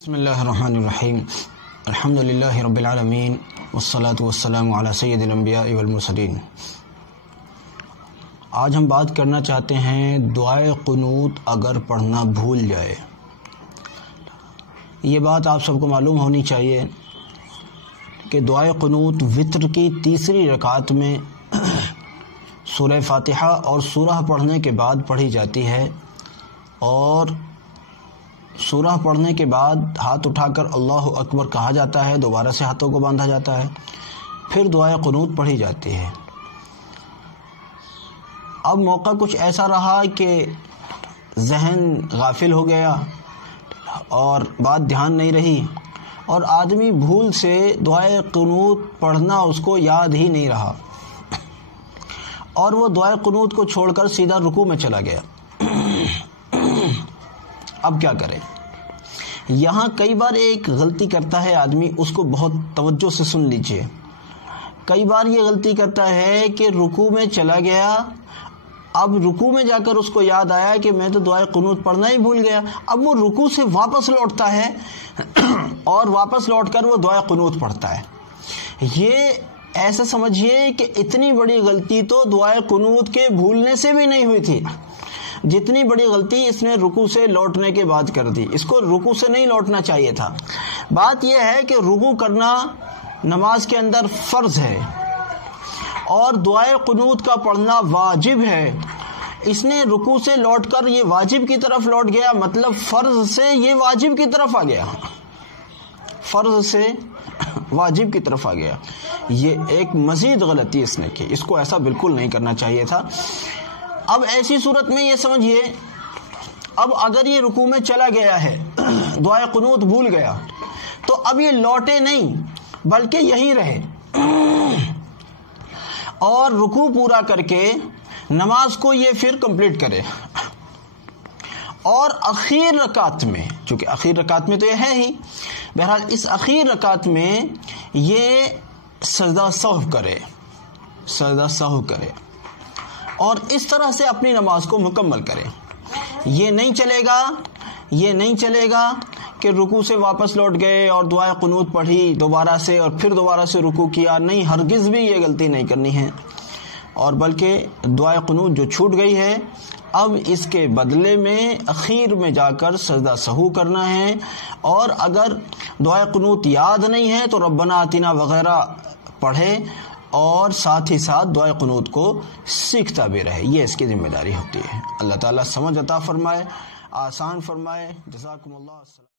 بسم اللہ الرحمن الرحیم الحمد للہ رب العالمین والصلاة والسلام علی سید الانبیاء والمرسلین۔ آج ہم بات کرنا چاہتے ہیں دعائے قنوت اگر پڑھنا بھول جائے۔ یہ بات آپ سب کو معلوم ہونی چاہیے کہ دعائے قنوت وتر کی تیسری رکعت میں سورہ فاتحہ اور سورہ پڑھنے کے بعد پڑھی جاتی ہے، اور سورہ پڑھنے کے بعد ہاتھ اٹھا کر اللہ اکبر کہا جاتا ہے، دوبارہ سے ہاتھوں کو باندھا جاتا ہے، پھر دعائے قنوت پڑھی جاتی ہے۔ اب موقع کچھ ایسا رہا کہ ذہن غافل ہو گیا اور بات دھیان نہیں رہی، اور آدمی بھول سے دعائے قنوت پڑھنا اس کو یاد ہی نہیں رہا، اور وہ دعائے قنوت کو چھوڑ کر سیدھا رکوع میں چلا گیا۔ اب کیا کرے؟ یہاں کئی بار ایک غلطی کرتا ہے آدمی، اس کو بہت توجہ سے سن لیجئے۔ کئی بار یہ غلطی کرتا ہے کہ رکوع میں چلا گیا، اب رکوع میں جا کر اس کو یاد آیا کہ میں تو دعائے قنوت پڑھنا ہی بھول گیا، اب وہ رکوع سے واپس لوٹتا ہے اور واپس لوٹ کر وہ دعائے قنوت پڑھتا ہے۔ یہ ایسا سمجھیے کہ اتنی بڑی غلطی تو دعائے قنوت کے بھولنے سے بھی نہیں ہوئی تھی، جتنی بڑی غلطی اس نے رکوع سے لوٹنے کے بعد کر دی۔ اس کو رکوع سے نہیں لوٹنا چاہیے تھا۔ بات یہ ہے کہ رکوع کرنا نماز کے اندر فرض ہے، اور دعائے قنوت کا پڑھنا واجب ہے۔ اس نے رکوع سے لوٹ کر یہ واجب کی طرف لوٹ گیا، مطلب فرض سے یہ واجب کی طرف آ گیا، فرض سے واجب کی طرف آ گیا۔ یہ ایک مزید غلطی اس نے کی، اس کو ایسا بالکل نہیں کرنا چاہیے تھا۔ اب ایسی صورت میں یہ سمجھیے، اب اگر یہ رکوع میں چلا گیا ہے، دعائے قنوت بھول گیا، تو اب یہ لوٹے نہیں بلکہ یہیں رہے، اور رکوع پورا کر کے نماز کو یہ پھر کمپلیٹ کرے، اور اخیر رکعت میں، چونکہ اخیر رکعت میں تو یہ ہے ہی، بہرحال اس اخیر رکعت میں یہ سجدہ سہو کرے، سجدہ سہو کرے، اور اس طرح سے اپنی نماز کو مکمل کرے۔ یہ نہیں چلے گا کہ رکوع سے واپس لوٹ گئے اور دعائے قنوت پڑھی دوبارہ سے اور پھر دوبارہ سے رکوع کیا، نہیں، ہرگز بھی یہ غلطی نہیں کرنی ہے، اور بلکہ دعائے قنوت جو چھوٹ گئی ہے اب اس کے بدلے میں اخیر میں جا کر سجدہ سہو کرنا ہے، اور اگر دعائے قنوت یاد نہیں ہے تو ربنا آتنا وغیرہ پڑھے، اور ساتھ ہی ساتھ دعائے قنوت کو سیکھتا بھی رہے۔ یہ اس کی ذمہ داری ہوتی ہے۔ اللہ تعالیٰ سمجھ عطا فرمائے، آسان فرمائے۔ جزاکم اللہ۔